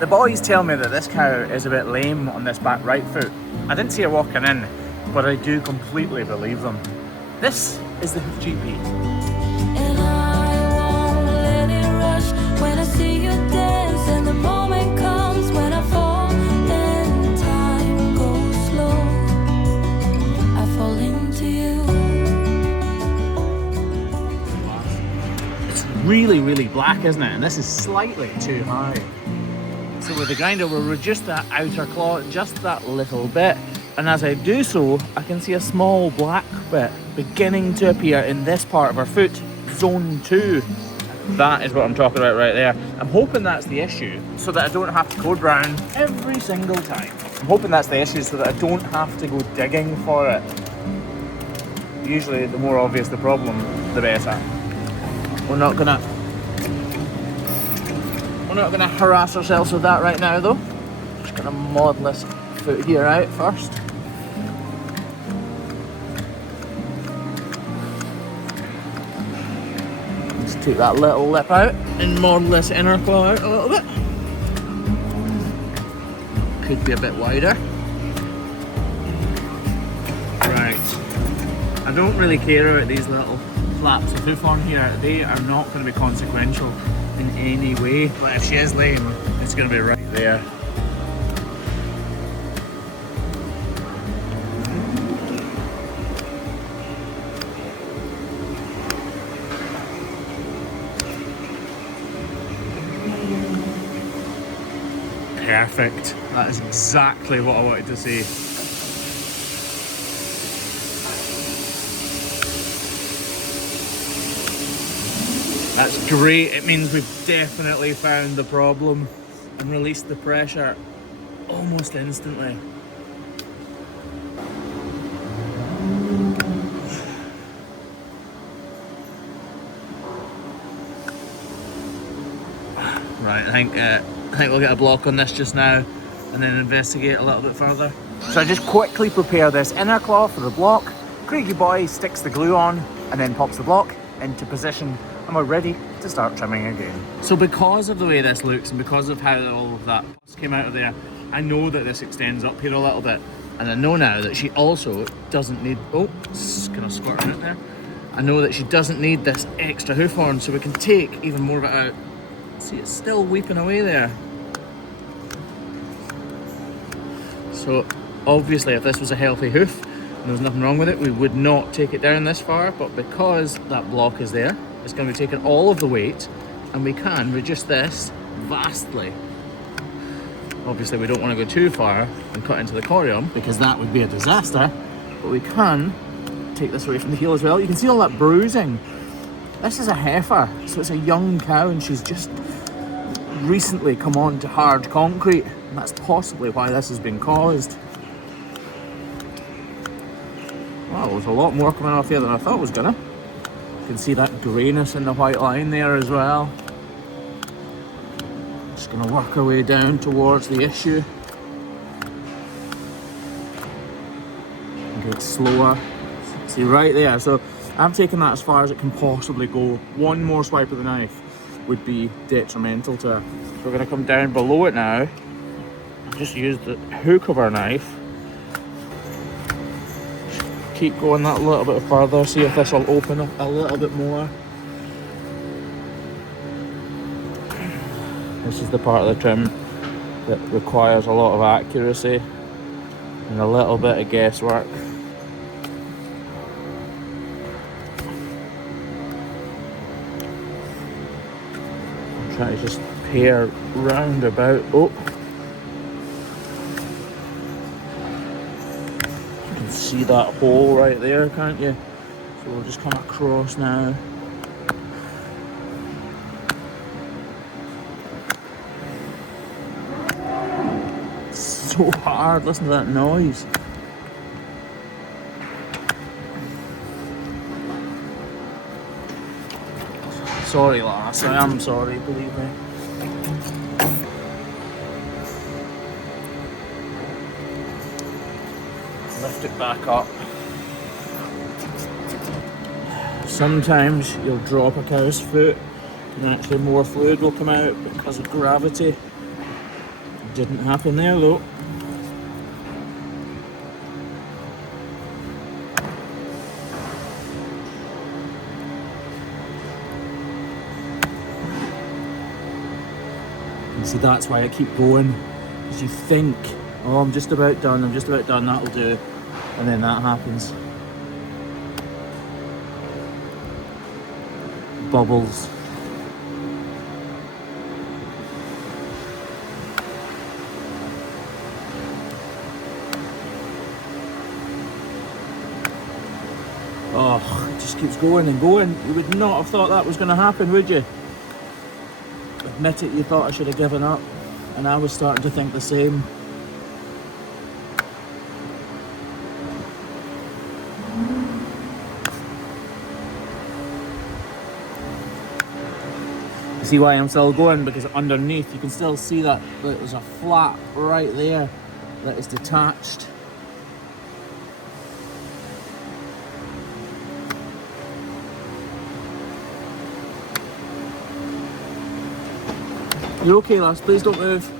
The boys tell me that this cow is a bit lame on this back right foot. I didn't see her walking in, but I do completely believe them. This is the Hoof GP. And I won't let it rush when I see you dance, and the moment comes when I fall and time goes slow. I fall into you. It's really, really black, isn't it? And this is slightly too high. So with the grinder, we'll reduce that outer claw just that little bit. And as I do so, I can see a small black bit beginning to appear in this part of our foot, zone 2. That is what I'm talking about right there. I'm hoping that's the issue, so that I don't have to go brown every single time. I'm hoping that's the issue, so that I don't have to go digging for it. Usually, the more obvious the problem, the better. We're not gonna harass ourselves with that right now, though. Just gonna model this foot here out first. Let's take that little lip out and model this inner claw out a little bit. Could be a bit wider. Right. I don't really care about these little flaps of hoof on here. They are not going to be consequential in any way. But if she is lame, it's going to be right there. Perfect. That is exactly what I wanted to see. That's great. It means we've definitely found the problem and released the pressure almost instantly. Right, I think we'll get a block on this just now and then investigate a little bit further. So I just quickly prepare this inner claw for the block. Craigie boy sticks the glue on and then pops the block into position, and we're ready to start trimming again. So because of the way this looks and because of how all of that pus came out of there, I know that this extends up here a little bit, and I know now that she also doesn't need, oh, it's kind of squirting out there. I know that she doesn't need this extra hoof horn, so we can take even more of it out. See, it's still weeping away there. So obviously if this was a healthy hoof and there was nothing wrong with it, we would not take it down this far, but because that block is there, it's going to be taking all of the weight, and we can reduce this vastly. Obviously we don't want to go too far and cut into the corium, because that would be a disaster, but we can take this away from the heel as well. You can see all that bruising. This is a heifer, so it's a young cow, and she's just recently come on to hard concrete, and that's possibly why this has been caused. Wow, there's a lot more coming off here than I thought it was gonna. You can see that greyness in the white line there as well. Just gonna work our way down towards the issue. Get slower. See right there, so I'm taking that as far as it can possibly go. One more swipe of the knife would be detrimental to her. So we're going to come down below it now. Just use the hook of our knife. Keep going that little bit further, see if this will open up a little bit more. This is the part of the trim that requires a lot of accuracy and a little bit of guesswork. Try to just pair round about. Oh, you can see that hole right there, can't you? So we'll just come across now. It's so hard, listen to that noise. Sorry, lass, I am sorry, believe me. Lift it back up. Sometimes you'll drop a cow's foot and actually more fluid will come out because of gravity. Didn't happen there though. And see, that's why I keep going, because you think, oh, I'm just about done, that'll do, and then that happens. Bubbles. Oh, it just keeps going and going. You would not have thought that was going to happen, would you? Admit it, you thought I should have given up, and I was starting to think the same. See why I'm still going? Because underneath you can still see that there's a flap right there that is detached. You're okay, lass, please don't move.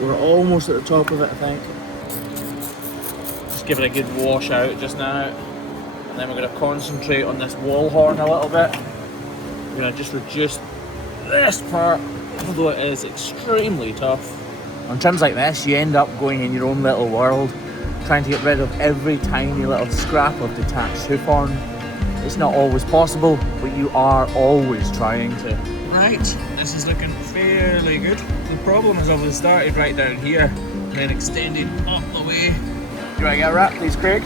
We're almost at the top of it, I think. Just give it a good wash out just now. And then we're going to concentrate on this wall horn a little bit. We're going to just reduce this part, although it is extremely tough. On trims like this, you end up going in your own little world, trying to get rid of every tiny little scrap of detached hoof horn. It's not always possible, but you are always trying to. Right, this is looking fairly good. The problem is I've started right down here and then extended up the way. Do you want to get a wrap, please, Craig?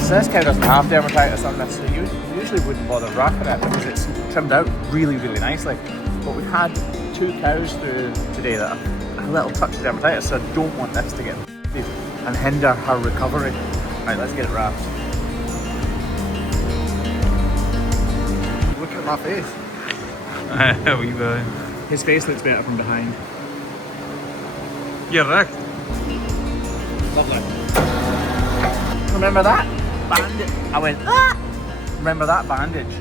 So this cow doesn't have dermatitis on this, so you usually wouldn't bother wrapping it because it's trimmed out really, really nicely. But we've had 2 cows through today that have a little touch of dermatitis, so I don't want this to get and hinder her recovery. Right, let's get it wrapped. Look at my face. How are you going? His face looks better from behind. You're right. Lovely. Remember that bandage? I went, ah! Remember that bandage?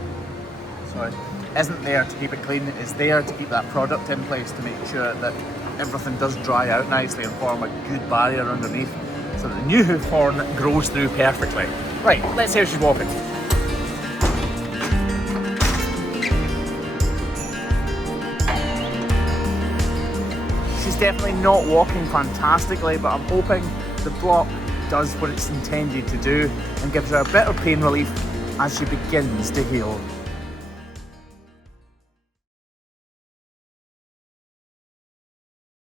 Sorry. Isn't there to keep it clean, it's there to keep that product in place to make sure that everything does dry out nicely and form a good barrier underneath so that the new hoof horn grows through perfectly. Right, let's see how she's walking. She's definitely not walking fantastically, but I'm hoping the block does what it's intended to do and gives her a bit of pain relief as she begins to heal.